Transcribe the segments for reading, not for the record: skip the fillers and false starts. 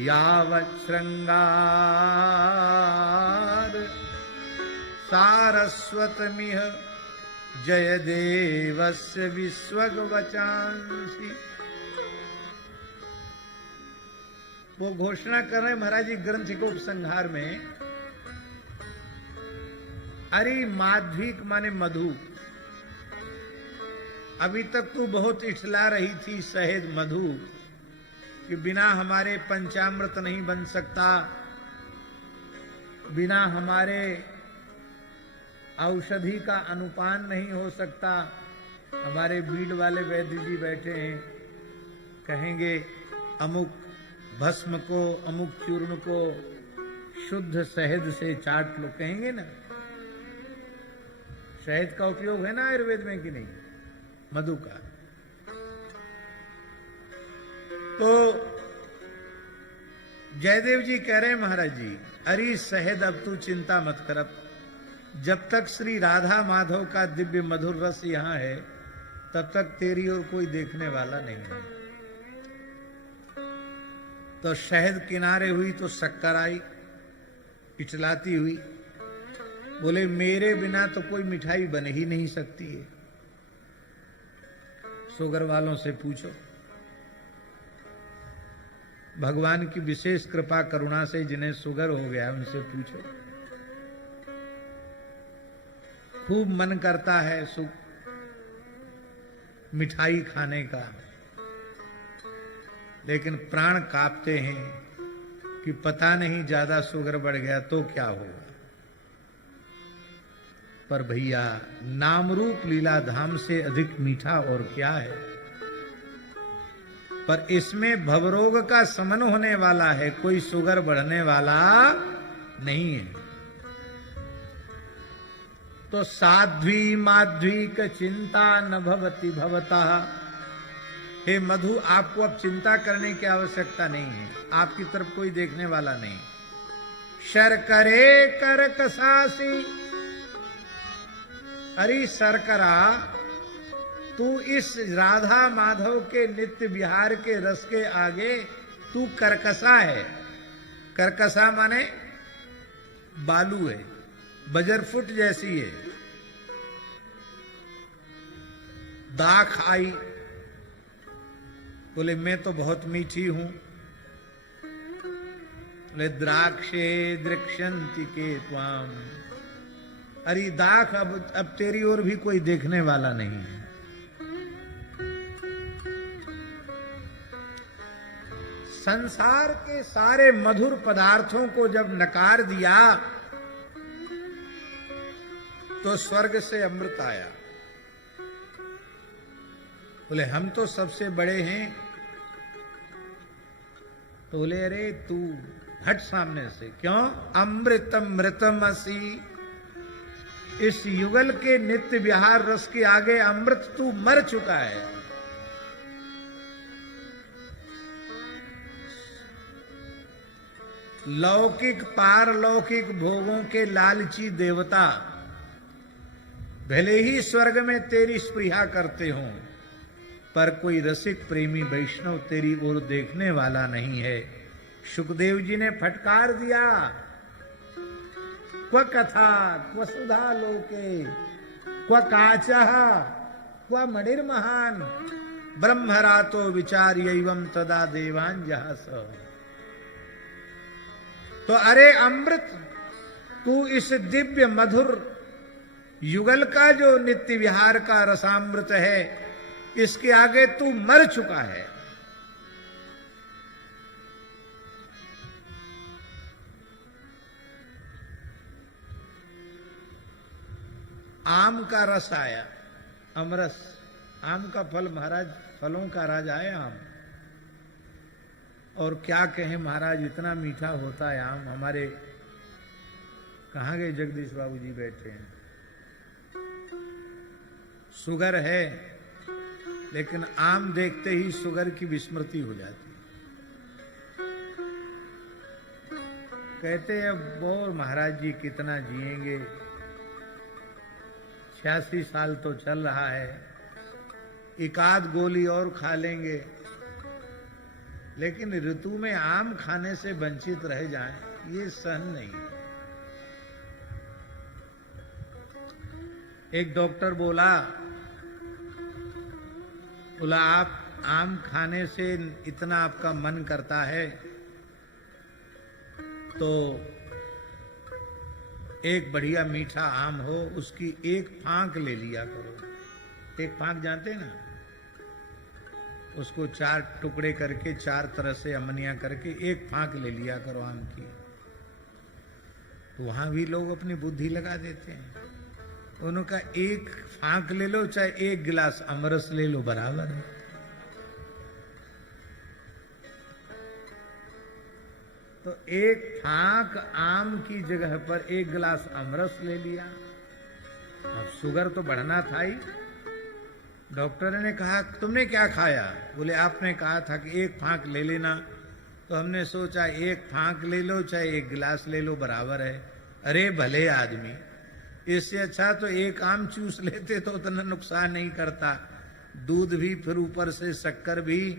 यावत् श्रृंगार सारस्वतमिह जयदेवस्य विश्वगवचांसि। वो घोषणा कर रहे महाराज जी ग्रंथ के उपसंहार में, अरे माध्विक माने मधु, अभी तक तू बहुत इठला रही थी शहद मधु कि बिना हमारे पंचामृत नहीं बन सकता, बिना हमारे औषधि का अनुपान नहीं हो सकता। हमारे बीड़ वाले वैद्य जी बैठे हैं, कहेंगे अमुक भस्म को, अमुक चूर्ण को शुद्ध शहद से चाट लो, कहेंगे ना। शहद का उपयोग है ना आयुर्वेद में कि नहीं, मधु का। तो जयदेव जी कह रहे हैं महाराज जी, अरे शहद अब तू चिंता मत कर, अब जब तक श्री राधा माधव का दिव्य मधुर रस यहां है तब तक तेरी ओर कोई देखने वाला नहीं है। तो शहद किनारे हुई तो शक्कर आई इचलाती हुई, बोले मेरे बिना तो कोई मिठाई बन ही नहीं सकती है। शुगर वालों से पूछो, भगवान की विशेष कृपा करुणा से जिन्हें शुगर हो गया उनसे पूछो। खूब मन करता है मिठाई खाने का, लेकिन प्राण कांपते हैं कि पता नहीं ज्यादा शुगर बढ़ गया तो क्या होगा। पर भैया नामरूप लीला धाम से अधिक मीठा और क्या है। पर इसमें भवरोग का शमन होने वाला है, कोई शुगर बढ़ने वाला नहीं है। तो साध्वी माध्वी का चिंता न भवति भवता। हे मधु, आपको अब चिंता करने की आवश्यकता नहीं है, आपकी तरफ कोई देखने वाला नहीं। शर्करे कर कसासी, अरे शर्करा तू इस राधा माधव के नित्य विहार के रस के आगे तू करकसा है। करकसा माने बालू है, बजरफुट जैसी है। दाख आई, बोले मैं तो बहुत मीठी हूं। बोले द्राक्षे दृक्षन्ति के त्वाम, अरे दाख अब तेरी ओर भी कोई देखने वाला नहीं है। संसार के सारे मधुर पदार्थों को जब नकार दिया तो स्वर्ग से अमृत आया। बोले हम तो सबसे बड़े हैं। तो बोले अरे तू हट सामने से। क्यों? अमृतम मृतमसी, इस युगल के नित्य विहार रस के आगे अमृत तू मर चुका है। लौकिक पारलौकिक भोगों के लालची देवता भले ही स्वर्ग में तेरी स्पृहा करते हों, पर कोई रसिक प्रेमी वैष्णव तेरी ओर देखने वाला नहीं है। सुखदेव जी ने फटकार दिया, क्व कथा क्व सुधा लोके क्व काचः क्व मणिर्महान ब्रह्मरातो विचार्यैवं तदा देवान जहास। तो अरे अमृत, तू इस दिव्य मधुर युगल का जो नित्य विहार का रसामृत है, इसके आगे तू मर चुका है। आम का रस आया, अमरस, आम का फल महाराज, फलों का राजा है आम। और क्या कहें महाराज, इतना मीठा होता है आम। हमारे कहाँ गए जगदीश बाबू जी, बैठे हैं। शुगर है, लेकिन आम देखते ही शुगर की विस्मृति हो जाती। कहते अब बोल महाराज जी कितना जिएंगे, 86 साल तो चल रहा है, एक आध गोली और खा लेंगे, लेकिन ऋतु में आम खाने से वंचित रह जाएं, ये सहन नहीं। एक डॉक्टर बोला आप आम खाने से इतना आपका मन करता है तो एक बढ़िया मीठा आम हो, उसकी एक फांक ले लिया करो। एक फांक जानते ना, उसको 4 टुकड़े करके 4 तरह से अमनिया करके एक फांक ले लिया करो आम की। तो वहां भी लोग अपनी बुद्धि लगा देते हैं। उनका एक फांक ले लो चाहे एक गिलास अमरस ले लो, बराबर है। तो एक फांक आम की जगह पर एक गिलास अमरस ले लिया। अब शुगर तो बढ़ना था ही। डॉक्टर ने कहा तुमने क्या खाया? बोले आपने कहा था कि एक फांक ले लेना, तो हमने सोचा एक फांक ले लो चाहे एक गिलास ले लो, बराबर है। अरे भले आदमी, इससे अच्छा तो एक आम चूस लेते तो उतना नुकसान नहीं करता। दूध भी, फिर ऊपर से शक्कर भी,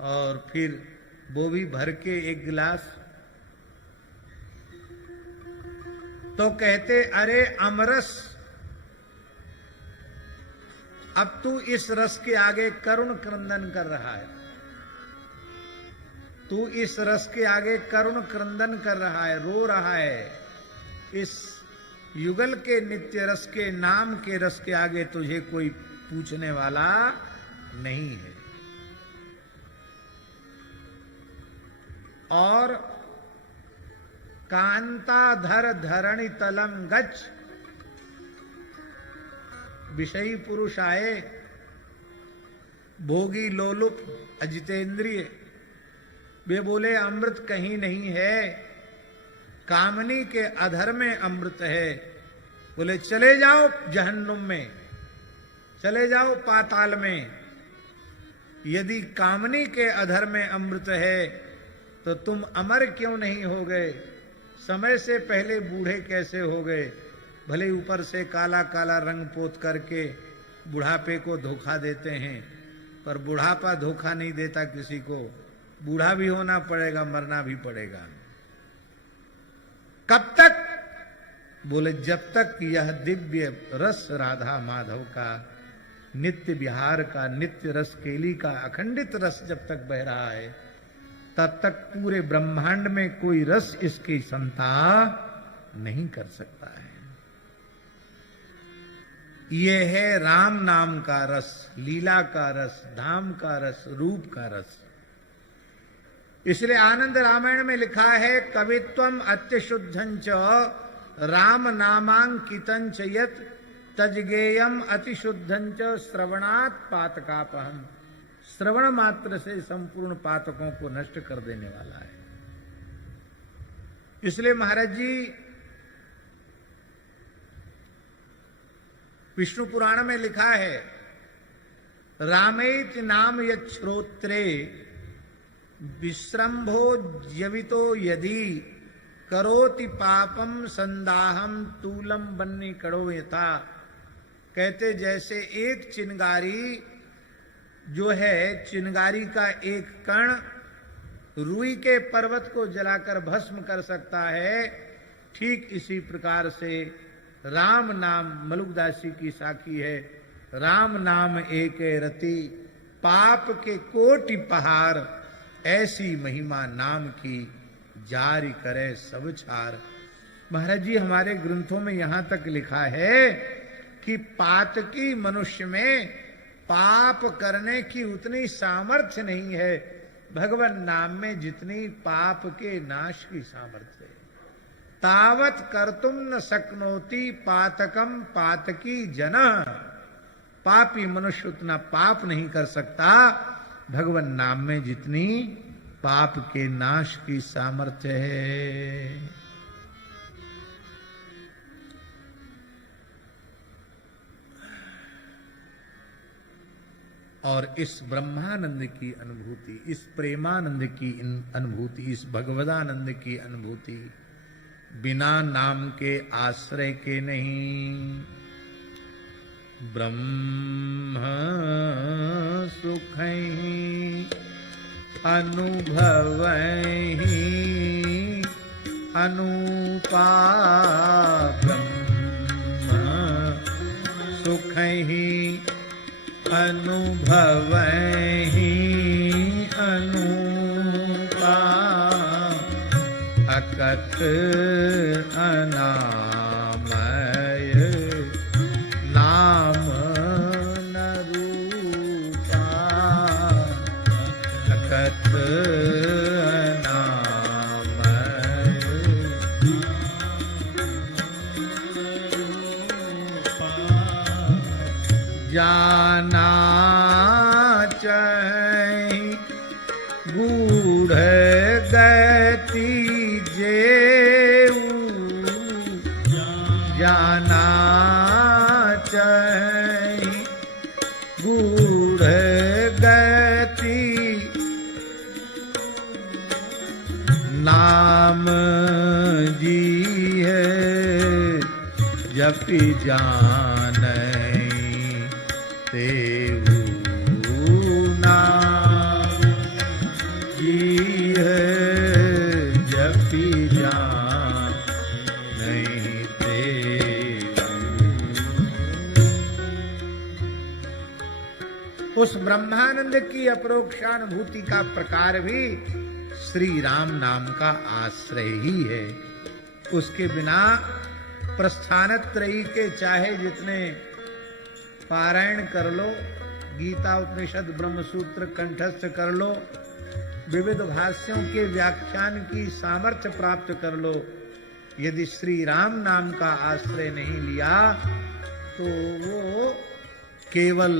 और फिर वो भी भर के एक गिलास। तो कहते अरे अमरस, अब तू इस रस के आगे करुण क्रंदन कर रहा है। तू इस रस के आगे करुण क्रंदन कर रहा है, रो रहा है। इस युगल के नित्य रस के, नाम के रस के आगे तुझे कोई पूछने वाला नहीं है। और कांताधर धरणि तलम गच्छ, विषयी पुरुष आए, भोगी लोलुप अजितेंद्रिय, वे बोले अमृत कहीं नहीं है, कामनी के अधर में अमृत है। बोले चले जाओ जहन्नुम में, चले जाओ पाताल में। यदि कामनी के अधर में अमृत है तो तुम अमर क्यों नहीं हो गए? समय से पहले बूढ़े कैसे हो गए? भले ऊपर से काला काला रंग पोत करके बुढ़ापे को धोखा देते हैं, पर बुढ़ापा धोखा नहीं देता किसी को। बूढ़ा भी होना पड़ेगा, मरना भी पड़ेगा। कब तक? बोले जब तक यह दिव्य रस राधा माधव का, नित्य विहार का, नित्य रस केली का अखंडित रस जब तक बह रहा है, तब तक पूरे ब्रह्मांड में कोई रस इसकी समता नहीं कर सकता है। ये है राम नाम का रस, लीला का रस, धाम का रस, रूप का रस। इसलिए आनंद रामायण में लिखा है, कवित्वम अत्युद्धंच राम नामांकितंच यत तजगेयम अतिशुद्धंच श्रवणात् पातकापहम। श्रवण मात्र से संपूर्ण पातकों को नष्ट कर देने वाला है। इसलिए महाराज जी विष्णु पुराण में लिखा है, रामेति नाम यत् श्रोत्रे विश्रंभो जवितो यदि करोति पापम संदाहम तूलम बन्नी कड़ो यथा। कहते जैसे एक चिनगारी जो है, चिनगारी का एक कण रुई के पर्वत को जलाकर भस्म कर सकता है, ठीक इसी प्रकार से राम नाम, मलुकदासी की साखी है, राम नाम एक रति पाप के कोटि पहाड़, ऐसी महिमा नाम की जारी करे सब छार। महाराज जी हमारे ग्रंथों में यहां तक लिखा है कि पातकी मनुष्य में पाप करने की उतनी सामर्थ्य नहीं है भगवान नाम में जितनी पाप के नाश की सामर्थ्य है। तावत कर्तुम न शक्नोति पातकम पातकी जन। पापी मनुष्य उतना पाप नहीं कर सकता भगवान नाम में जितनी पाप के नाश की सामर्थ्य है। और इस ब्रह्मानंद की अनुभूति, इस प्रेमानंद की अनुभूति, इस भगवदानंद की अनुभूति बिना नाम के आश्रय के नहीं। ब्रह्म सुख अनुभवहि अनुपा ब्रह्म सुखहि अनुभवहि अनुपा अकथ अनामय नाम न रूपा अकथ जाना चाहि गूढ़ गति जेऊ जाना चाहि गूढ़ गति नाम जी है जपि जानै तेऊ नाम जी है जपि जानै तेऊ। उस ब्रह्मानंद की अपरोक्षानुभूति का प्रकार भी श्री राम नाम का आश्रय ही है। उसके बिना प्रस्थानत्रयी के चाहे जितने पारायण कर लो, गीता उपनिषद ब्रह्मसूत्र कंठस्थ कर लो, विविध भाष्यों के व्याख्यान की सामर्थ्य प्राप्त कर लो, यदि श्री राम नाम का आश्रय नहीं लिया तो वो केवल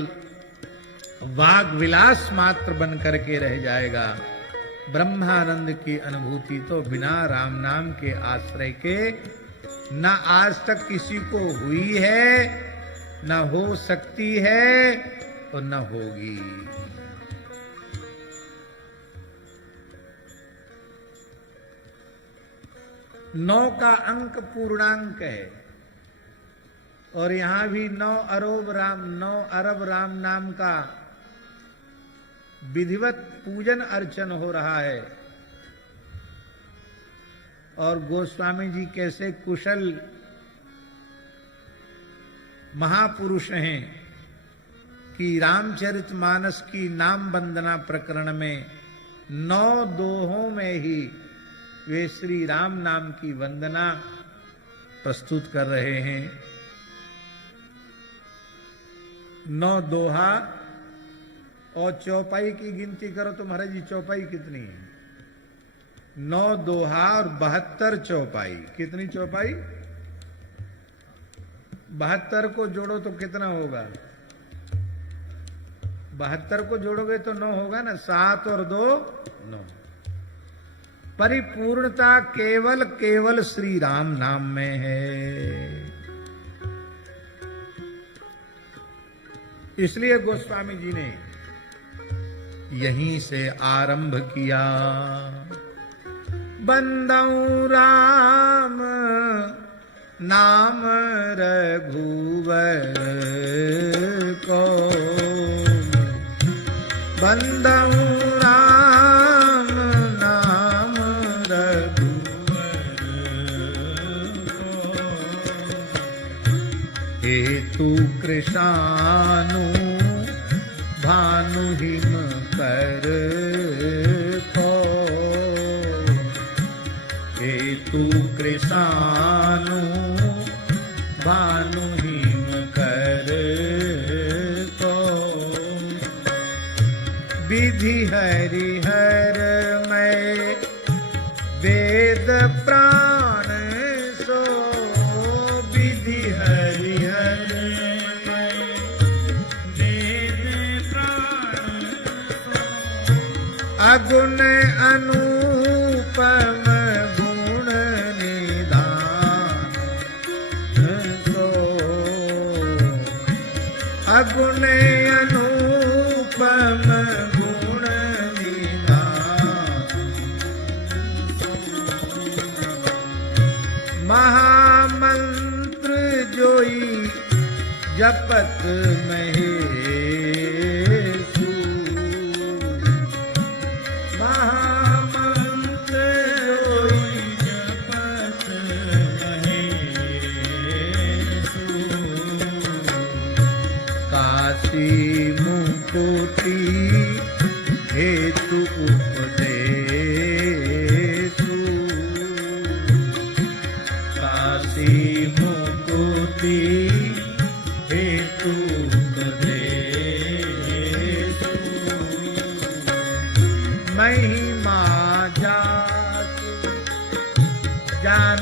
वाग विलास मात्र बन करके रह जाएगा। ब्रह्मानंद की अनुभूति तो बिना राम नाम के आश्रय के न आज तक किसी को हुई है, न हो सकती है और न होगी। नौ का अंक पूर्णांक है और यहां भी 9 अरब राम नाम का विधिवत पूजन अर्चन हो रहा है। और गोस्वामी जी कैसे कुशल महापुरुष हैं कि रामचरितमानस की नाम वंदना प्रकरण में 9 दोहों में ही वे श्री राम नाम की वंदना प्रस्तुत कर रहे हैं। 9 दोहा और चौपाई की गिनती करो तो महाराज जी चौपाई कितनी है? 9 दोहा और 72 चौपाई। कितनी चौपाई? 72 को जोड़ो तो कितना होगा? 72 को जोड़ोगे तो 9 होगा ना। 7 और 2 9। परिपूर्णता केवल श्री राम नाम में है। इसलिए गोस्वामी जी ने यहीं से आरंभ किया। बंदऊ राम नाम रघुवर को, बंदऊ राम नाम रघुवर को, हेतु कृशानु भानु हिम कर को, हेतु कृशानु भानु हिम कर को, विधि हरिहर में वेद प्राण सो, विधि हरिहर अगुण अनुपम गुण निधान सो, अगुण अनुपम गुण निधान, महामंत्र जोई जपत महेश,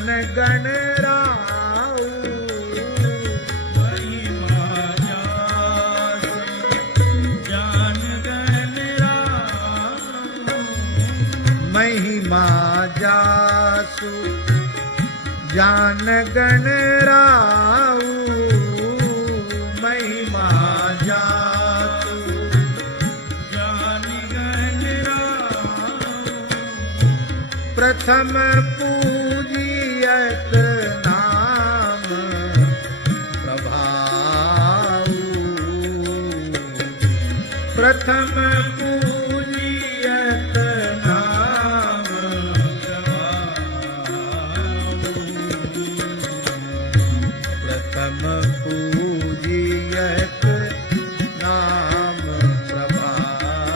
जान गण राऊ, महिमा जासु जान गण राऊ, महिमा जासु जान गण राऊ, महिमा जासु जान गण राऊ, प्रथम पूजियत नाम प्रभाऊ, प्रथम पूजियत नाम प्रथम पूजियत नाम प्रभाऊ,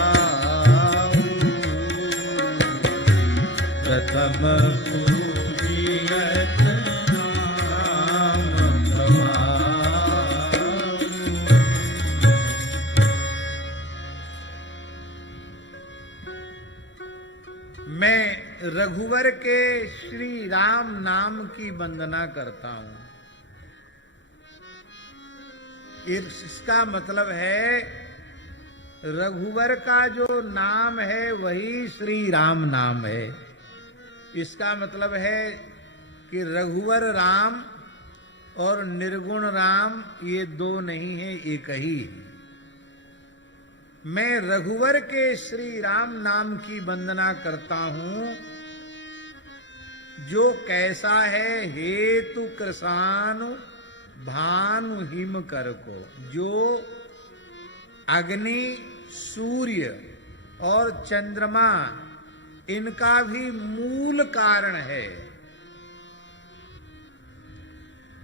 प्रथम पूजियत नाम प्रभाऊ। मैं रघुवर के श्री राम नाम की वंदना करता हूं। इसका मतलब है रघुवर का जो नाम है वही श्री राम नाम है। इसका मतलब है कि रघुवर राम और निर्गुण राम ये दो नहीं है, एक ही है। मैं रघुवर के श्री राम नाम की वंदना करता हूं, जो कैसा है हेतु कृसानु भानु हिम कर को, जो अग्नि सूर्य और चंद्रमा इनका भी मूल कारण है।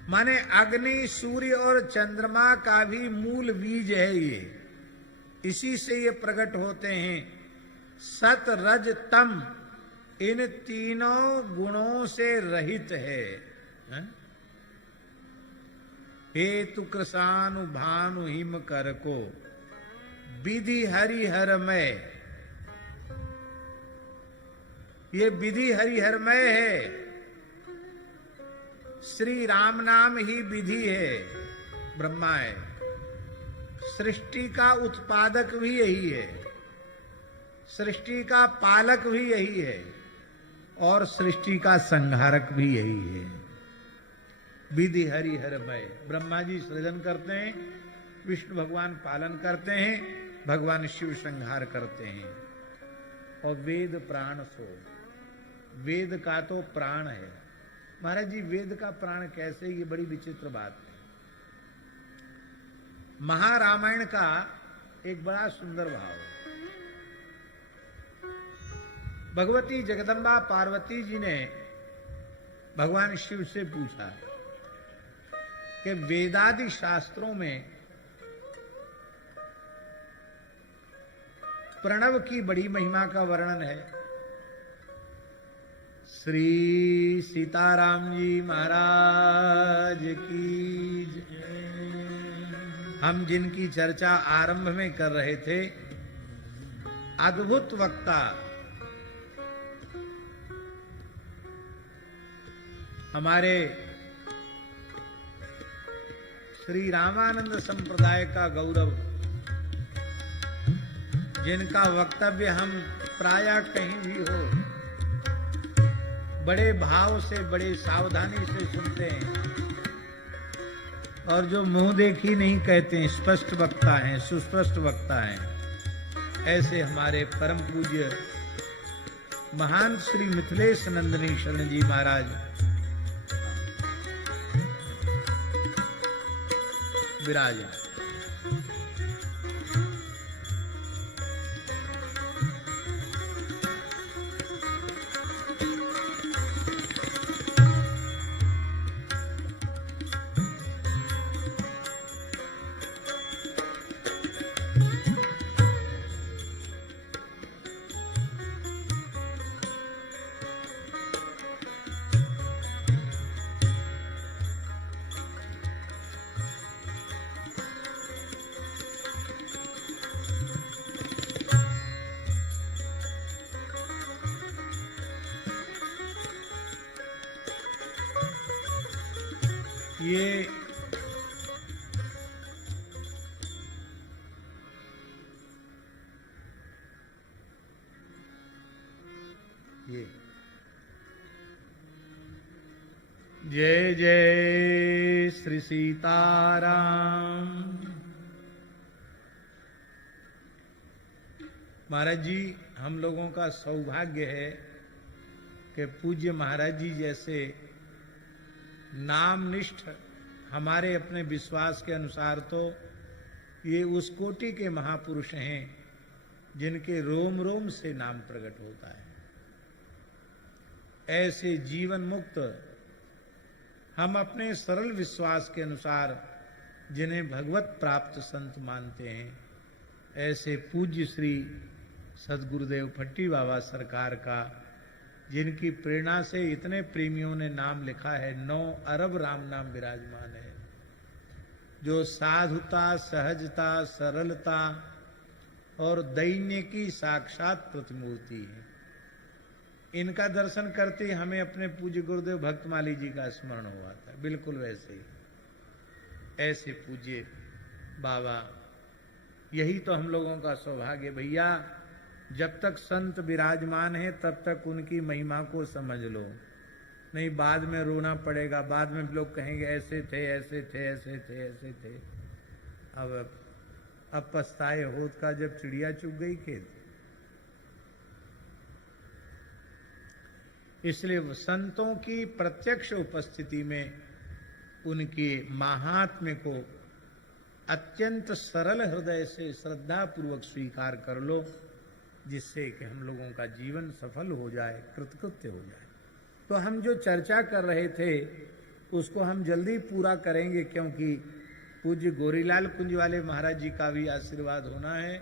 माने अग्नि सूर्य और चंद्रमा का भी मूल बीज है ये, इसी से ये प्रकट होते हैं। सत रज तम इन तीनों गुणों से रहित है। हेतु कृसानु भानु हिम कर को विधि हरिहरमय, ये विधि हरिहरमय है। श्री राम नाम ही विधि है, ब्रह्मा है। सृष्टि का उत्पादक भी यही है, सृष्टि का पालक भी यही है और सृष्टि का संहारक भी यही है। विधि हरिहरमय, ब्रह्मा जी सृजन करते हैं, विष्णु भगवान पालन करते हैं, भगवान शिव संहार करते हैं। और वेद प्राण सो, वेद का तो प्राण है। महाराज जी वेद का प्राण कैसे, ये बड़ी विचित्र बात है। महारामायण का एक बड़ा सुंदर भाव है। भगवती जगदम्बा पार्वती जी ने भगवान शिव से पूछा कि वेदादि शास्त्रों में प्रणव की बड़ी महिमा का वर्णन है। श्री सीताराम जी महाराज की जय। हम जिनकी चर्चा आरंभ में कर रहे थे, अद्भुत वक्ता हमारे श्री रामानंद संप्रदाय का गौरव, जिनका वक्तव्य हम प्रायः कहीं भी हो बड़े भाव से बड़े सावधानी से सुनते हैं और जो मुंह देखी नहीं कहते हैं, स्पष्ट वक्ता हैं, सुस्पष्ट वक्ता हैं। ऐसे हमारे परम पूज्य महान श्री मिथिलेश नंदनी शरण जी महाराज विराज। ये जय जय श्री सीताराम। महाराज जी, हम लोगों का सौभाग्य है कि पूज्य महाराज जी जैसे नामनिष्ठ हमारे अपने विश्वास के अनुसार तो ये उस कोटि के महापुरुष हैं जिनके रोम रोम से नाम प्रकट होता है। ऐसे जीवन मुक्त हम अपने सरल विश्वास के अनुसार जिन्हें भगवत प्राप्त संत मानते हैं, ऐसे पूज्य श्री सद्गुरुदेव भट्टी बाबा सरकार का, जिनकी प्रेरणा से इतने प्रेमियों ने नाम लिखा है, 9 अरब राम नाम विराजमान है, जो साधुता, सहजता, सरलता और दैन्य की साक्षात प्रतिमूर्ति है। इनका दर्शन करते ही हमें अपने पूज्य गुरुदेव भक्तमाली जी का स्मरण हुआ था। बिल्कुल वैसे ही, ऐसे पूज्य बाबा, यही तो हम लोगों का सौभाग्य भैया। जब तक संत विराजमान है तब तक उनकी महिमा को समझ लो, नहीं बाद में रोना पड़ेगा। बाद में लोग कहेंगे ऐसे थे, ऐसे थे, ऐसे थे, ऐसे थे। अब पछताए होत का जब चिड़िया चुग गई खेत। इसलिए संतों की प्रत्यक्ष उपस्थिति में उनके महात्म्य को अत्यंत सरल हृदय से श्रद्धा पूर्वक स्वीकार कर लो, जिससे कि हम लोगों का जीवन सफल हो जाए, कृतकृत्य हो जाए। तो हम जो चर्चा कर रहे थे उसको हम जल्दी पूरा करेंगे, क्योंकि पूज्य गोरीलाल कुंज वाले महाराज जी का भी आशीर्वाद होना है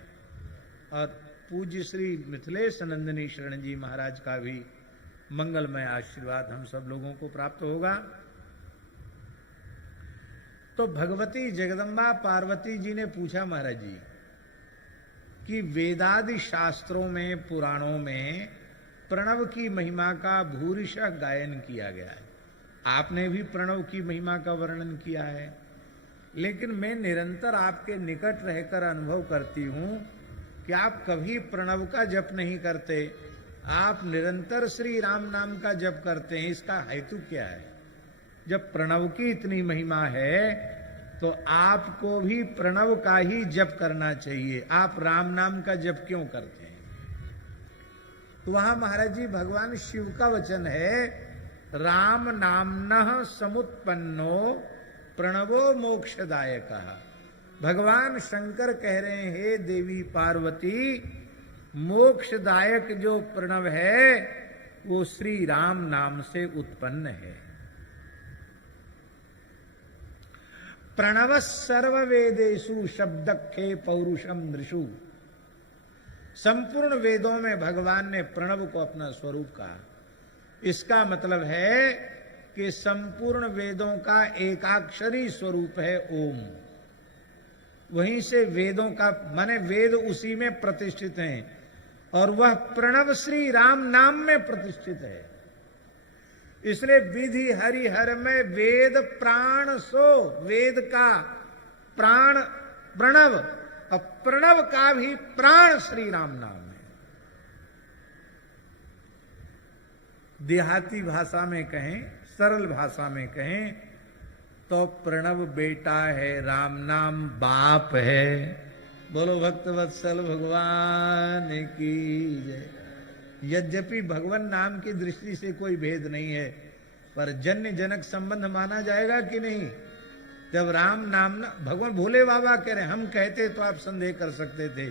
और पूज्य श्री मिथिलेश नंदिनी शरण जी महाराज का भी मंगलमय आशीर्वाद हम सब लोगों को प्राप्त होगा। तो भगवती जगदम्बा पार्वती जी ने पूछा महाराज जी कि वेदादि शास्त्रों में, पुराणों में प्रणव की महिमा का भूरिशः गायन किया गया है। आपने भी प्रणव की महिमा का वर्णन किया है, लेकिन मैं निरंतर आपके निकट रहकर अनुभव करती हूं कि आप कभी प्रणव का जप नहीं करते, आप निरंतर श्री राम नाम का जप करते हैं। इसका हेतु क्या है? जब प्रणव की इतनी महिमा है तो आपको भी प्रणव का ही जप करना चाहिए। आप राम नाम का जप क्यों करते हैं? तो वहां महाराज जी भगवान शिव का वचन है, राम नामनः समुत्पन्नो प्रणवो मोक्षदायकः। भगवान शंकर कह रहे हैं, हे देवी पार्वती, मोक्षदायक जो प्रणव है वो श्री राम नाम से उत्पन्न है। प्रणव सर्ववेदेषु शब्दखे पौरुषम नृषु। संपूर्ण वेदों में भगवान ने प्रणव को अपना स्वरूप कहा। इसका मतलब है कि संपूर्ण वेदों का एकाक्षरी स्वरूप है ओम। वहीं से वेदों का माने वेद उसी में प्रतिष्ठित हैं और वह प्रणव श्री राम नाम में प्रतिष्ठित है। इसलिए विधि हरिहर में वेद प्राण सो, वेद का प्राण प्रणव और प्रणव का भी प्राण श्री राम नाम है। देहाती भाषा में कहें, सरल भाषा में कहें तो प्रणव बेटा है, राम नाम बाप है। बोलो भक्त वत्सल भगवान की जय। यद्यपि भगवान नाम की दृष्टि से कोई भेद नहीं है, पर जन्य जनक संबंध माना जाएगा कि नहीं? जब राम नाम न, भगवान भोले बाबा कह रहे, हम कहते तो आप संदेह कर सकते थे।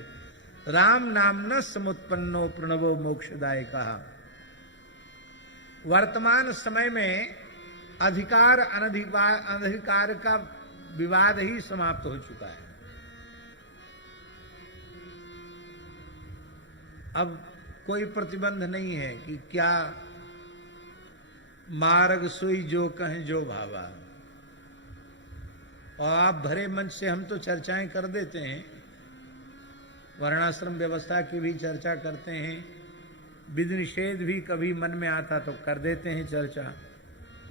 राम नाम न समुत्पन्नो प्रणवो मोक्षदाय कहा। वर्तमान समय में अधिकार अनधिकार का विवाद ही समाप्त हो चुका है। अब कोई प्रतिबंध नहीं है कि क्या मार्ग सोई जो कहें जो भावा। और आप भरे मंच से हम तो चर्चाएं कर देते हैं, वर्णाश्रम व्यवस्था की भी चर्चा करते हैं, विधि निषेध भी कभी मन में आता तो कर देते हैं चर्चा।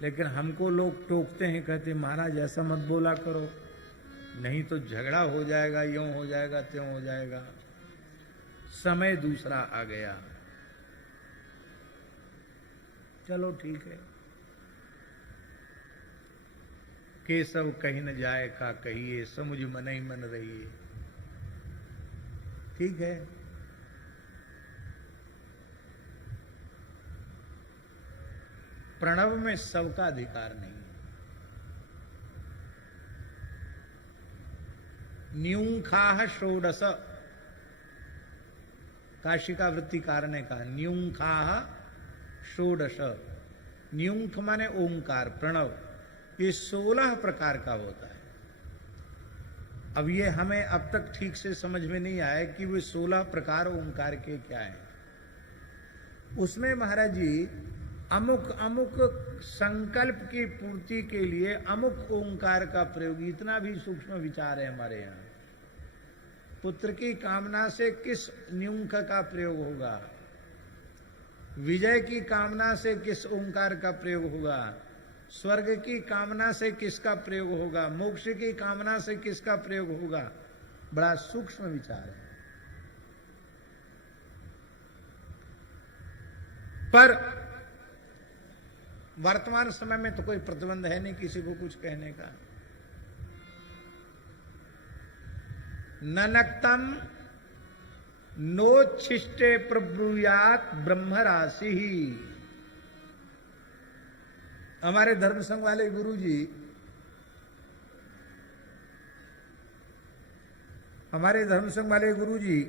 लेकिन हमको लोग टोकते हैं, कहते महाराज ऐसा मत बोला करो, नहीं तो झगड़ा हो जाएगा, यूं हो जाएगा, त्यों हो जाएगा। समय दूसरा आ गया। चलो ठीक है, केशव कहीं न जाए का कहिए, समुझ मन ही मन रहिए। ठीक है, प्रणव में सबका अधिकार नहीं है। न्यूंखाह षोडश, काशिका वृत्तिकार ने कहा न्यूंखाह षोडश। न्यूंख माने ओंकार, प्रणव, ये 16 प्रकार का होता है। अब ये हमें अब तक ठीक से समझ में नहीं आया कि वे 16 प्रकार ओंकार के क्या हैं। उसमें महाराज जी अमुक अमुक संकल्प की पूर्ति के लिए अमुक ओंकार का प्रयोग, इतना भी सूक्ष्म विचार है हमारे यहाँ। पुत्र की कामना से किस न्यूंख का प्रयोग होगा, विजय की कामना से किस ओंकार का प्रयोग होगा, स्वर्ग की कामना से किसका प्रयोग होगा, मोक्ष की कामना से किसका प्रयोग होगा, बड़ा सूक्ष्म विचार है। पर वर्तमान समय में तो कोई प्रतिबंध है नहीं किसी को कुछ कहने का। ननक्तम नोच्छिष्टे प्रब्रूयात ब्रह्म राशि ही। हमारे धर्म संघ वाले गुरुजी, हमारे धर्म संघ वाले गुरुजी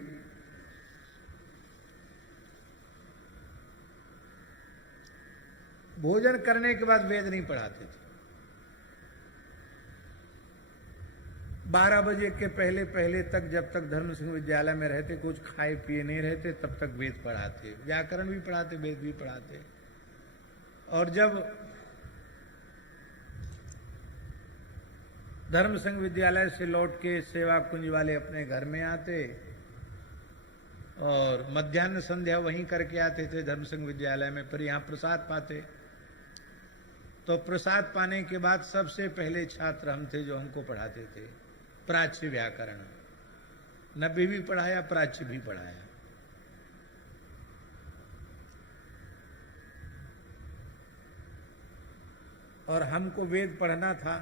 भोजन करने के बाद वेद नहीं पढ़ाते थे। 12 बजे के पहले पहले तक, जब तक धर्म संघ विद्यालय में रहते, कुछ खाए पिए नहीं रहते, तब तक वेद पढ़ाते, व्याकरण भी पढ़ाते, वेद भी पढ़ाते। और जब धर्म संघ विद्यालय से लौट के सेवा कुंज वाले अपने घर में आते और मध्याह्न संध्या वहीं करके आते थे धर्म संघ विद्यालय में, पर यहाँ प्रसाद पाते। तो प्रसाद पाने के बाद सबसे पहले छात्र हम थे जो हमको पढ़ाते थे प्राच्य व्याकरण। नब्बे भी पढ़ाया, प्राच्य भी पढ़ाया। और हमको वेद पढ़ना था,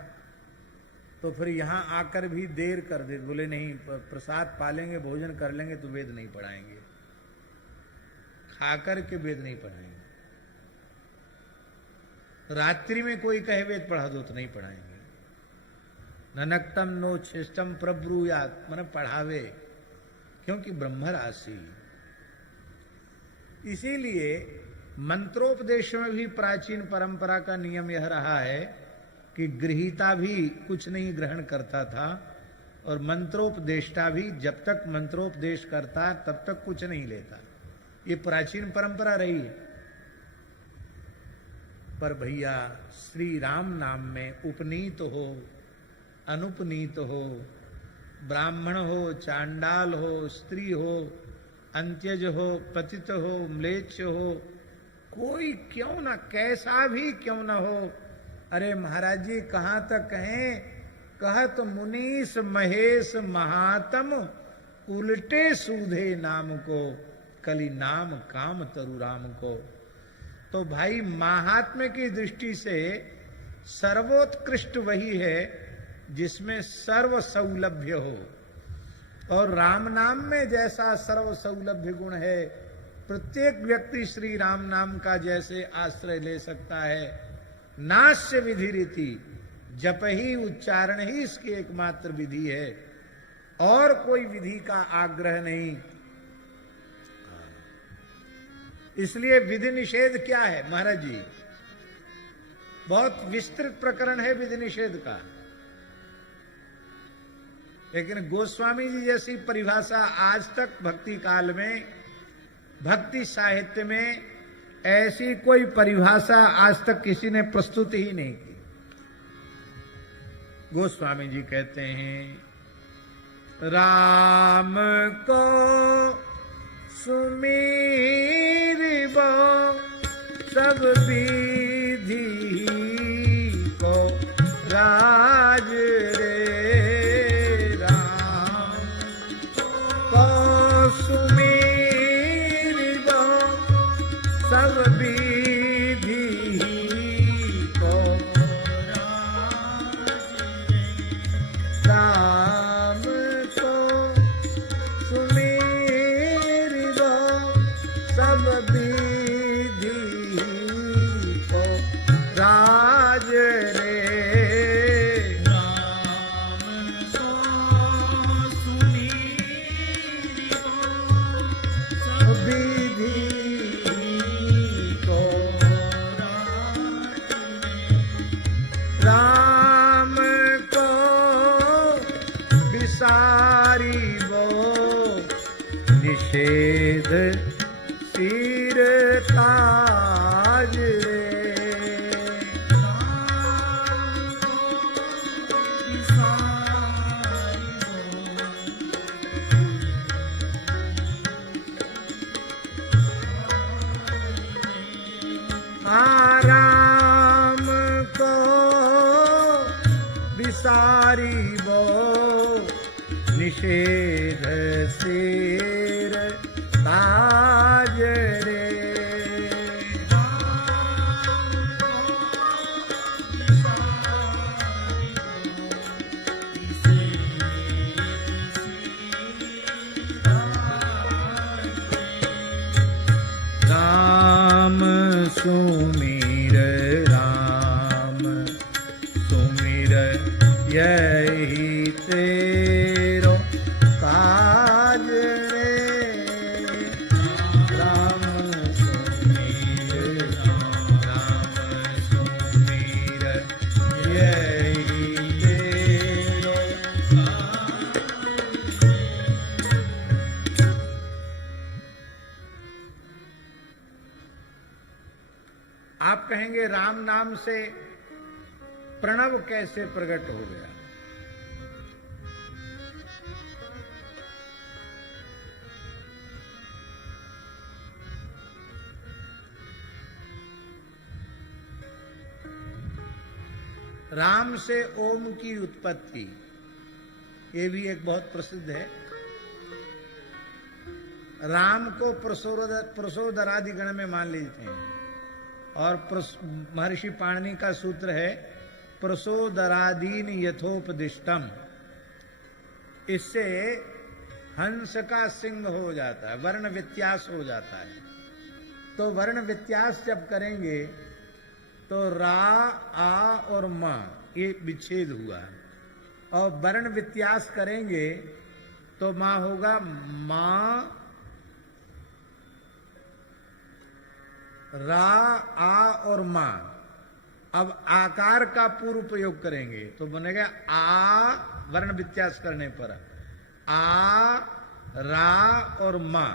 तो फिर यहां आकर भी देर कर दे, बोले नहीं प्रसाद पालेंगे, भोजन कर लेंगे तो वेद नहीं पढ़ाएंगे, खाकर के वेद नहीं पढ़ाएंगे। रात्रि में कोई कहे वेद पढ़ा दो तो नहीं पढ़ाएंगे। ननक्तम नो छिष्टम प्रब्रूयात, मन पढ़ावे, क्योंकि ब्रह्म राशि। इसीलिए मंत्रोपदेश में भी प्राचीन परंपरा का नियम यह रहा है कि गृहीता भी कुछ नहीं ग्रहण करता था और मंत्रोपदेष्टा भी जब तक मंत्रोपदेश करता तब तक कुछ नहीं लेता। ये प्राचीन परंपरा रही है। पर भैया श्री राम नाम में उपनीत हो, अनुपनीत हो, ब्राह्मण हो, चांडाल हो, स्त्री हो, अंत्यज हो, पतित हो, म्लेच्छ हो, कोई क्यों ना, कैसा भी क्यों ना हो, अरे महाराज जी कहां तक कहें, कहत मुनीस महेश महात्म, उल्टे सूधे नाम को, कली नाम काम तरु राम को। तो भाई महात्म्य की दृष्टि से सर्वोत्कृष्ट वही है जिसमें सर्व सौलभ्य हो। और राम नाम में जैसा सर्व सौलभ्य गुण है, प्रत्येक व्यक्ति श्री राम नाम का जैसे आश्रय ले सकता है। नास्य विधि रीति, जप ही उच्चारण ही इसकी एकमात्र विधि है, और कोई विधि का आग्रह नहीं। इसलिए विधि निषेध क्या है महाराज जी, बहुत विस्तृत प्रकरण है विधि निषेध का। लेकिन गोस्वामी जी जैसी परिभाषा आज तक भक्ति काल में, भक्ति साहित्य में ऐसी कोई परिभाषा आज तक किसी ने प्रस्तुत ही नहीं की। गोस्वामी जी कहते हैं, राम को सुमीरिबो सब विधि निषेध सिर ताज रे। राम को विसारी बो निषेध सिर ताज रे। राम सुमिर राम सुमिर यही तेरो काज रे। राम सुमिर राम सुमिर यही तेरो काज। आप कहेंगे राम नाम से प्रणव कैसे प्रकट हो गया? राम से ओम की उत्पत्ति, ये भी एक बहुत प्रसिद्ध है। राम को प्रसोदरादि गण में मान लेते हैं और महर्षि पाणिनि का सूत्र है प्रसोदरादीन यथोपदिष्टम। इससे हंस का सिंह हो जाता है, वर्ण व्यत्यास हो जाता है। तो वर्ण व्यत्यास जब करेंगे तो रा आ और म ये विच्छेद हुआ, और वर्ण व्यत्यास करेंगे तो मां होगा मां रा आ और मां। अब आकार का पूर्व प्रयोग करेंगे तो बनेगा आ, वर्ण व्यत्यास करने पर आ रा और मां।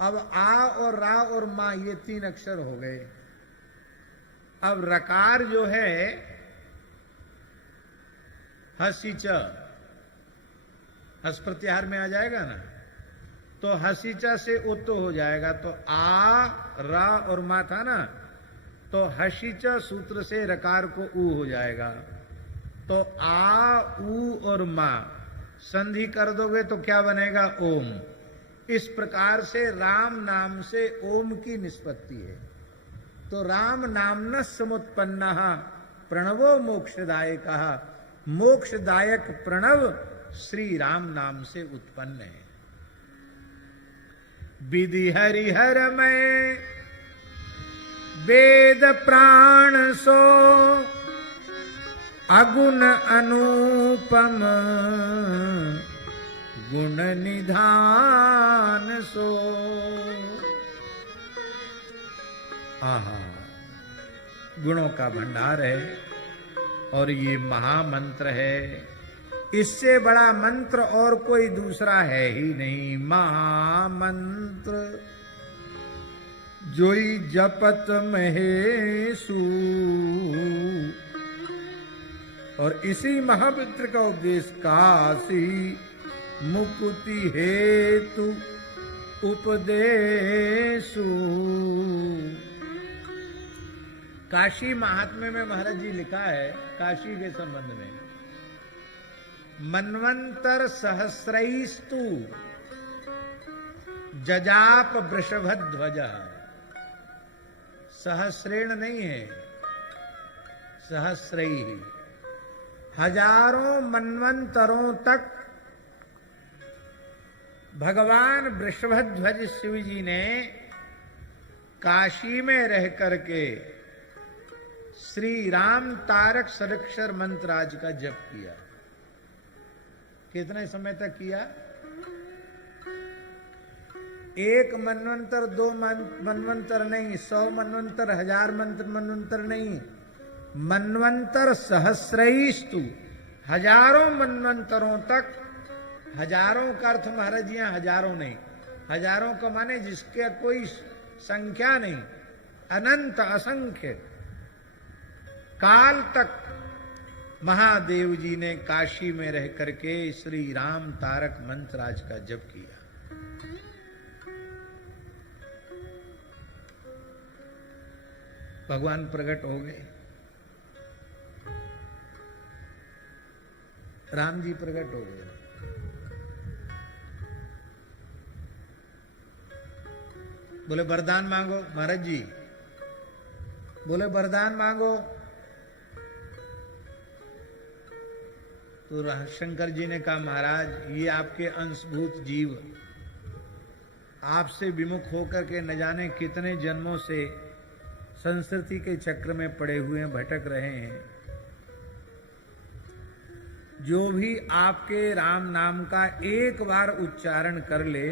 अब आ और रा और मां ये तीन अक्षर हो गए। अब रकार जो है हसीच, हस प्रत्याहार में आ जाएगा ना, तो हसीचा से उतो हो जाएगा। तो आ रा और मा था ना, तो हसीचा सूत्र से रकार को ऊ हो जाएगा। तो आ ऊ और मा संधि कर दोगे तो क्या बनेगा? ओम। इस प्रकार से राम नाम से ओम की निष्पत्ति है। तो राम नामन समुत्पन्न प्रणवो मोक्षदायक, मोक्षदायक प्रणव श्री राम नाम से उत्पन्न है। विधि हरिहर में वेद प्राण सो अगुण अनुपम गुण निधान सो। आहा, गुणों का भंडार है और ये महामंत्र है। इससे बड़ा मंत्र और कोई दूसरा है ही नहीं। महामंत्र जोई जपत महेशु, और इसी महामंत्र का उपदेश काशी मुक्ति हेतु उपदेशु। काशी महात्म्य में महाराज जी लिखा है काशी के संबंध में, मन्वंतर सहस्रैस्तु जजाप वृषभध्वज। सहस्रेण नहीं है, सहस्रैहि, हजारों मन्वंतरों तक भगवान वृषभध्वज शिव जी ने काशी में रह करके श्री राम तारक सदक्षर मंत्र आज का जप किया। कितने समय तक किया? एक मनवंतर, दो मनवंतर नहीं, 100 मनवंतर, 1000 मनवंतर नहीं, मनवंतर सहस्रैस्तु, हजारों मनवंतरों तक हजारों का अर्थ महाराज जी हजारों नहीं, हजारों का माने जिसके कोई संख्या नहीं, अनंत असंख्य काल तक महादेव जी ने काशी में रह करके श्री राम तारक मंत्र आज का जप किया। भगवान प्रकट हो गए, राम जी प्रकट हो गए। बोले वरदान मांगो महाराज जी, बोले वरदान मांगो। तो शंकर जी ने कहा महाराज ये आपके अंशभूत जीव आपसे विमुख होकर के न जाने कितने जन्मों से संस्कृति के चक्र में पड़े हुए हैं, भटक रहे हैं। जो भी आपके राम नाम का एक बार उच्चारण कर ले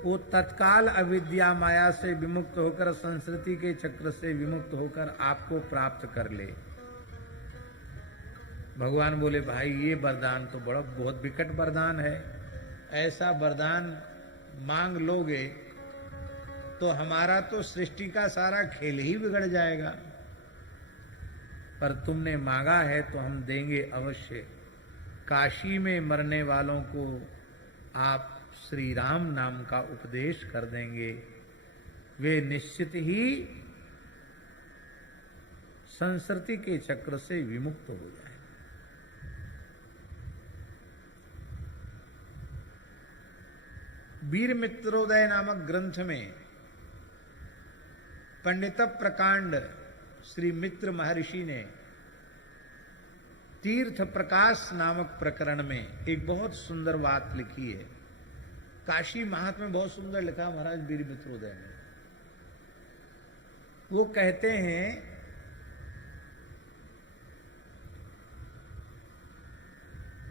वो तत्काल अविद्या माया से विमुक्त होकर, संस्कृति के चक्र से विमुक्त होकर आपको प्राप्त कर ले। भगवान बोले भाई ये वरदान तो बहुत विकट वरदान है, ऐसा वरदान मांग लोगे तो हमारा तो सृष्टि का सारा खेल ही बिगड़ जाएगा, पर तुमने मांगा है तो हम देंगे अवश्य। काशी में मरने वालों को आप श्री राम नाम का उपदेश कर देंगे, वे निश्चित ही संस्कृति के चक्र से विमुक्त हो जाए। वीर मित्रोदय नामक ग्रंथ में पंडित प्रकांड श्री मित्र महर्षि ने तीर्थ प्रकाश नामक प्रकरण में एक बहुत सुंदर बात लिखी है। काशी महात्म्य में बहुत सुंदर लिखा महाराज वीर मित्रोदय ने। वो कहते हैं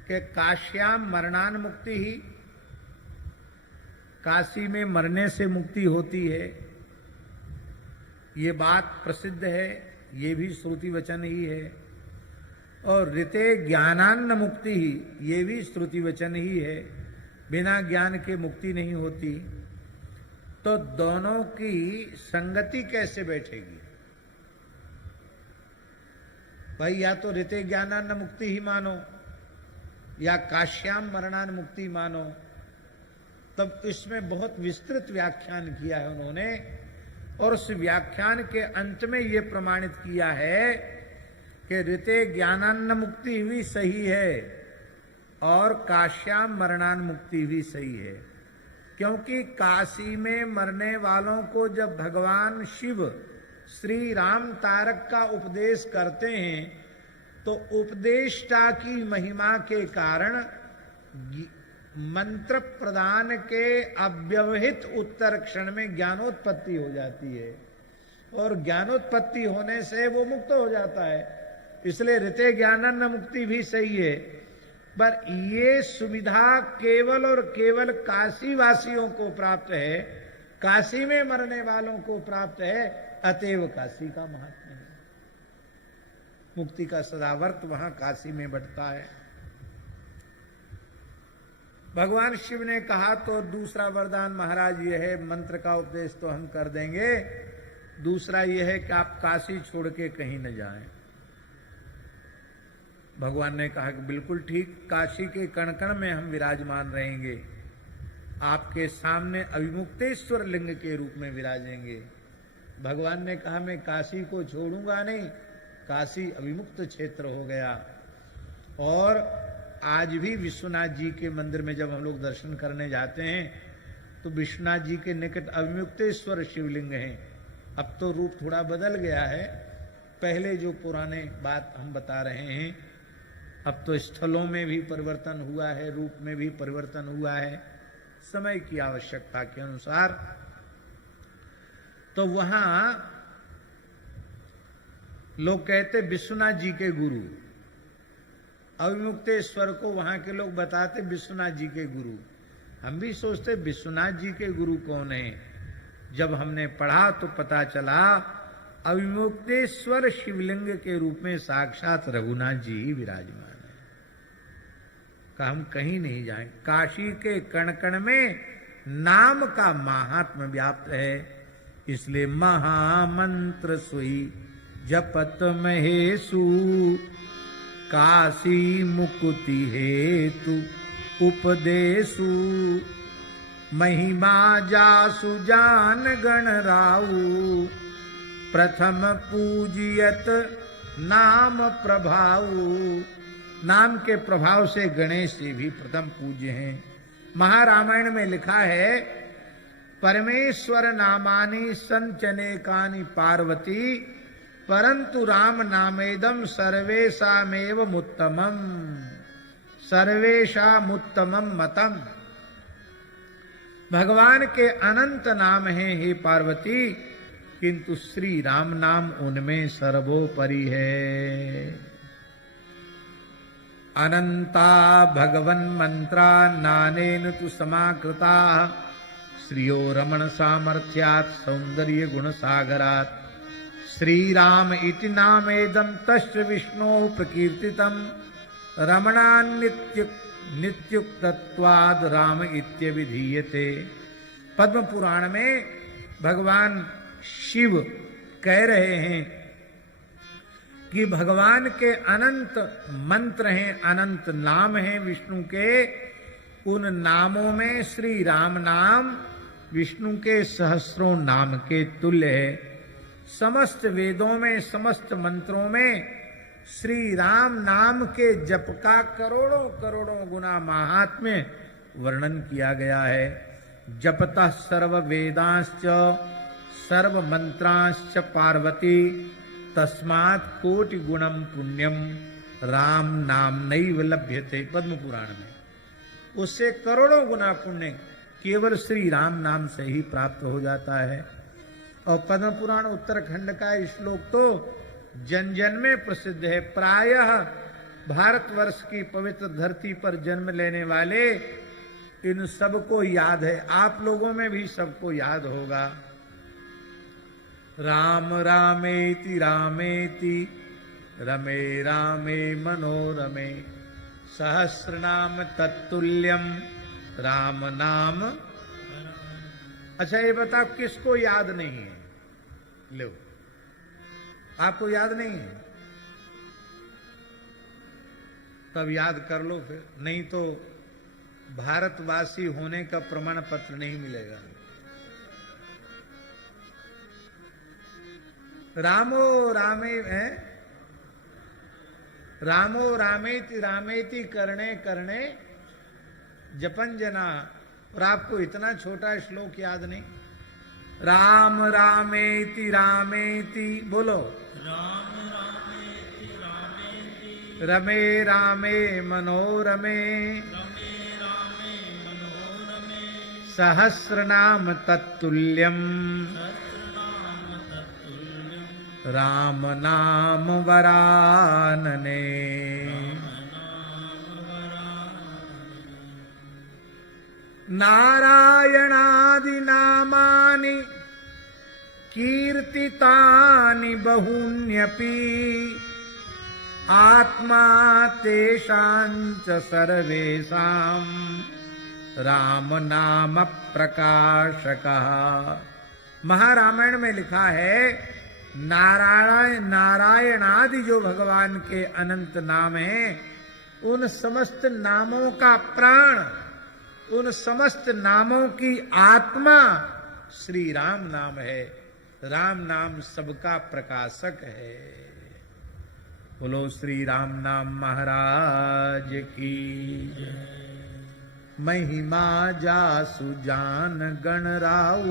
कि काश्याम मरणान मुक्ति ही, काशी में मरने से मुक्ति होती है, ये बात प्रसिद्ध है, ये भी श्रुति वचन ही है। और ऋते ज्ञानान्न मुक्ति ही, ये भी श्रुति वचन ही है, बिना ज्ञान के मुक्ति नहीं होती। तो दोनों की संगति कैसे बैठेगी भाई? या तो ऋते ज्ञानान्न मुक्ति ही मानो या काश्याम मरणान मुक्ति मानो। तब इसमें बहुत विस्तृत व्याख्यान किया है उन्होंने, और उस व्याख्यान के अंत में ये प्रमाणित किया है कि ऋते ज्ञानान्न मुक्ति भी सही है और काश्याम मरणान मुक्ति भी सही है। क्योंकि काशी में मरने वालों को जब भगवान शिव श्री राम तारक का उपदेश करते हैं तो उपदेष्टा की महिमा के कारण मंत्र प्रदान के अव्यवहित उत्तर क्षण में ज्ञानोत्पत्ति हो जाती है, और ज्ञानोत्पत्ति होने से वो मुक्त हो जाता है। इसलिए ऋते ज्ञानान्न मुक्ति भी सही है, पर ये सुविधा केवल और केवल काशी वासियों को प्राप्त है, काशी में मरने वालों को प्राप्त है। अतएव काशी का महात्म्य है, मुक्ति का सदावर्त वहां काशी में बढ़ता है। भगवान शिव ने कहा तो दूसरा वरदान महाराज ये है, मंत्र का उपदेश तो हम कर देंगे, दूसरा ये है कि आप काशी छोड़ के कहीं न जाएं। भगवान ने कहा कि बिल्कुल ठीक, काशी के कण कण में हम विराजमान रहेंगे, आपके सामने अविमुक्तेश्वर लिंग के रूप में विराजेंगे। भगवान ने कहा मैं काशी को छोड़ूंगा नहीं, काशी अविमुक्त क्षेत्र हो गया। और आज भी विश्वनाथ जी के मंदिर में जब हम लोग दर्शन करने जाते हैं तो विश्वनाथ जी के निकट अविमुक्तेश्वर शिवलिंग हैं। अब तो रूप थोड़ा बदल गया है, पहले जो पुराने बात हम बता रहे हैं, अब तो स्थलों में भी परिवर्तन हुआ है, रूप में भी परिवर्तन हुआ है, समय की आवश्यकता के अनुसार। तो वहां लोग कहते विश्वनाथ जी के गुरु, अविमुक्तेश्वर को वहां के लोग बताते विश्वनाथ जी के गुरु। हम भी सोचते विश्वनाथ जी के गुरु कौन है, जब हमने पढ़ा तो पता चला अविमुक्तेश्वर शिवलिंग के रूप में साक्षात रघुनाथ जी ही विराजमान है। कहा हम कहीं नहीं जाएं। काशी के कण कण में नाम का महात्म्य व्याप्त है, इसलिए महामंत्र सुई जपत महेशु, काशी मुकुति हेतु उपदेशु, महिमा जासु जान गण राउ, प्रथम पूजियत नाम प्रभाऊ। नाम के प्रभाव से गणेश जी भी प्रथम पूज्य हैं। महारामायण में लिखा है, परमेश्वर नामानि संचनेकानि पार्वती, परंतु राम नामेदम सर्वेशामेव मुत्तमम, सर्वेशामुत्तमम मतम। भगवान के अनंत नाम हैं हे पार्वती, किंतु श्री राम नाम उनमें सर्वोपरि है। अनंता भगवन मंत्रा नानेन तु समाकृता, श्रियो रमण सामर्थ्यात् सौंदर्य गुण सागरात्, श्री राम इति नामेदं तस्य विष्णोः प्रकीर्तितं, रमणान्नित्य नित्युक्तत्वाद् राम इत्यभिधीयते। पद्म पुराण में भगवान शिव कह रहे हैं कि भगवान के अनंत मंत्र हैं, अनंत नाम हैं विष्णु के, उन नामों में श्री राम नाम विष्णु के सहस्रों नाम के तुल्य है। समस्त वेदों में, समस्त मंत्रों में श्री राम नाम के जप का करोड़ों करोड़ों गुना महात्म्य वर्णन किया गया है। जपतः सर्व वेदांश्च सर्व मंत्रांश्च पार्वती, तस्मात् कोटि गुणम पुण्यम राम नाम नैव लभ्यते। पद्म पुराण में उससे करोड़ों गुना पुण्य केवल श्री राम नाम से ही प्राप्त हो जाता है। और पद्म पुराण उत्तराखंड का श्लोक तो जन जन में प्रसिद्ध है। प्रायः भारतवर्ष की पवित्र धरती पर जन्म लेने वाले इन सबको याद है, आप लोगों में भी सबको याद होगा। राम रामेति रामेति रमे रामे मनोरमे, सहस्रनाम तत्तुल्यम राम नाम। अच्छा ये बताओ किसको याद नहीं है? लो, आपको याद नहीं है? तब याद कर लो फिर, नहीं तो भारतवासी होने का प्रमाण पत्र नहीं मिलेगा। रामो रामे है, रामो रामेति रामेति करणे करणे जपन जना। और आपको इतना छोटा श्लोक याद नहीं? राम रामेति रामेति बोलो, राम रामेति रामेति रमे रामे मनोरमे, रमे रामे मनोरमे, सहस्रनाम तत्तुल्यम सहस्रनाम तत्तुल्यं, राम नाम वरानने। नारायणादि नामानि कीर्तितानि बहून्यपि, आत्मा तेषांच सर्वेषां राम नाम प्रकाशकः। महारामायण में लिखा है, नारायण आदि जो भगवान के अनंत नाम हैं, उन समस्त नामों का प्राण, उन समस्त नामों की आत्मा श्री राम नाम है। राम नाम सबका प्रकाशक है। बोलो श्री राम नाम महाराज की। महिमा जासु जान गण राउ,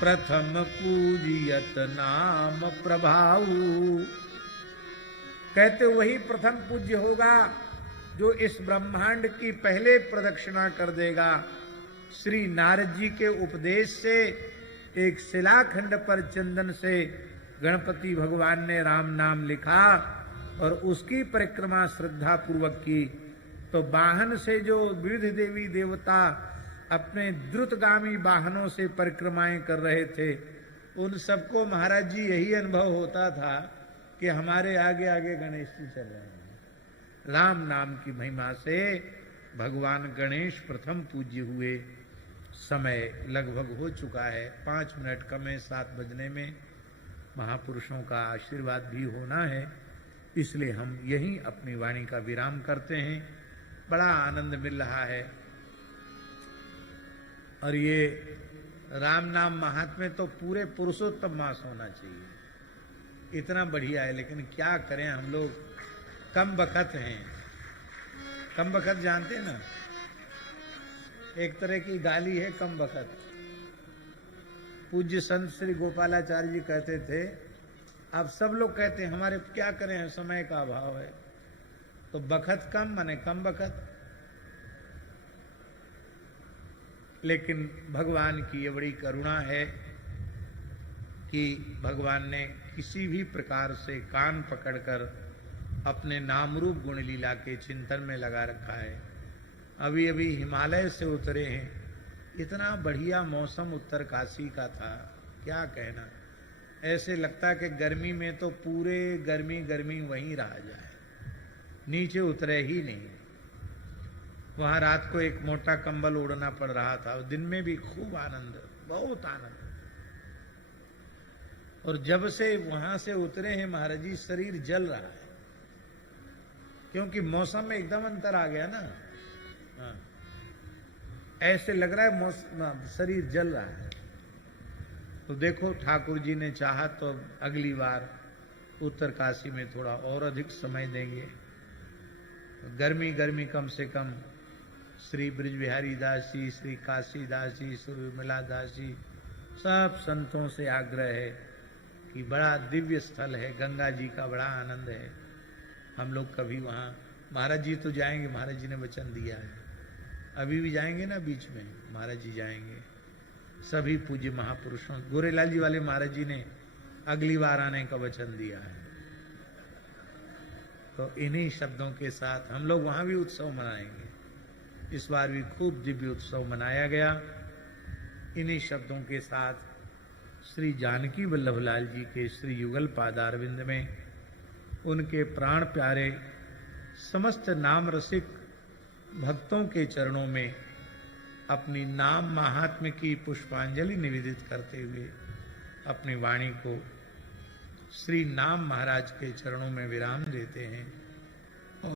प्रथम पूजियत नाम प्रभाऊ। कहते वही प्रथम पूज्य होगा जो इस ब्रह्मांड की पहले प्रदक्षिणा कर देगा। श्री नारद जी के उपदेश से एक शिलाखंड पर चंदन से गणपति भगवान ने राम नाम लिखा और उसकी परिक्रमा श्रद्धा पूर्वक की, तो वाहन से जो विविध देवी देवता अपने द्रुतगामी वाहनों से परिक्रमाएं कर रहे थे, उन सबको महाराज जी यही अनुभव होता था कि हमारे आगे आगे गणेश जी चल रहे हैं। राम नाम की महिमा से भगवान गणेश प्रथम पूज्य हुए। समय लगभग हो चुका है, 5 मिनट कम है 7 बजने में। महापुरुषों का आशीर्वाद भी होना है, इसलिए हम यहीं अपनी वाणी का विराम करते हैं। बड़ा आनंद मिल रहा है। और ये राम नाम महात्म्य तो पूरे पुरुषोत्तम मास होना चाहिए, इतना बढ़िया है। लेकिन क्या करें, हम लोग कम बखत हैं। कम बखत जानते हैं ना, एक तरह की गाली है कम बखत। पूज्य संत श्री गोपालाचार्य जी कहते थे, अब सब लोग कहते हैं हमारे क्या करें, समय का अभाव है, तो बखत कम माने कम बखत। लेकिन भगवान की ये बड़ी करुणा है कि भगवान ने किसी भी प्रकार से कान पकड़कर अपने नाम रूप गुण लीला के चिंतन में लगा रखा है। अभी अभी हिमालय से उतरे हैं, इतना बढ़िया मौसम उत्तर काशी का था, क्या कहना। ऐसे लगता कि गर्मी में तो पूरे गर्मी गर्मी वहीं रहा जाए, नीचे उतरे ही नहीं। वहां रात को एक मोटा कंबल ओढ़ना पड़ रहा था, दिन में भी खूब आनंद, बहुत आनंद। और जब से वहां से उतरे हैं महाराज जी, शरीर जल रहा है, क्योंकि मौसम में एकदम अंतर आ गया ना। हाँ, ऐसे लग रहा है शरीर जल रहा है। तो देखो ठाकुर जी ने चाहा तो अगली बार उत्तर काशी में थोड़ा और अधिक समय देंगे। गर्मी गर्मी कम से कम श्री ब्रिज बिहारी दास जी, श्री काशी दास जी, श्री विमला दास जी, सब संतों से आग्रह है कि बड़ा दिव्य स्थल है, गंगा जी का बड़ा आनंद है। हम लोग कभी वहाँ, महाराज जी तो जाएंगे, महाराज जी ने वचन दिया है, अभी भी जाएंगे ना, बीच में महाराज जी जाएंगे। सभी पूज्य महापुरुषों, गोरेलाल जी वाले महाराज जी ने अगली बार आने का वचन दिया है। तो इन्हीं शब्दों के साथ हम लोग वहां भी उत्सव मनाएंगे। इस बार भी खूब दिव्य उत्सव मनाया गया। इन्हीं शब्दों के साथ श्री जानकी वल्लभलाल जी के श्री युगल पादारविंद में उनके प्राण प्यारे समस्त नाम रसिक भक्तों के चरणों में अपनी नाम महात्म्य की पुष्पांजलि निवेदित करते हुए अपनी वाणी को श्री नाम महाराज के चरणों में विराम देते हैं।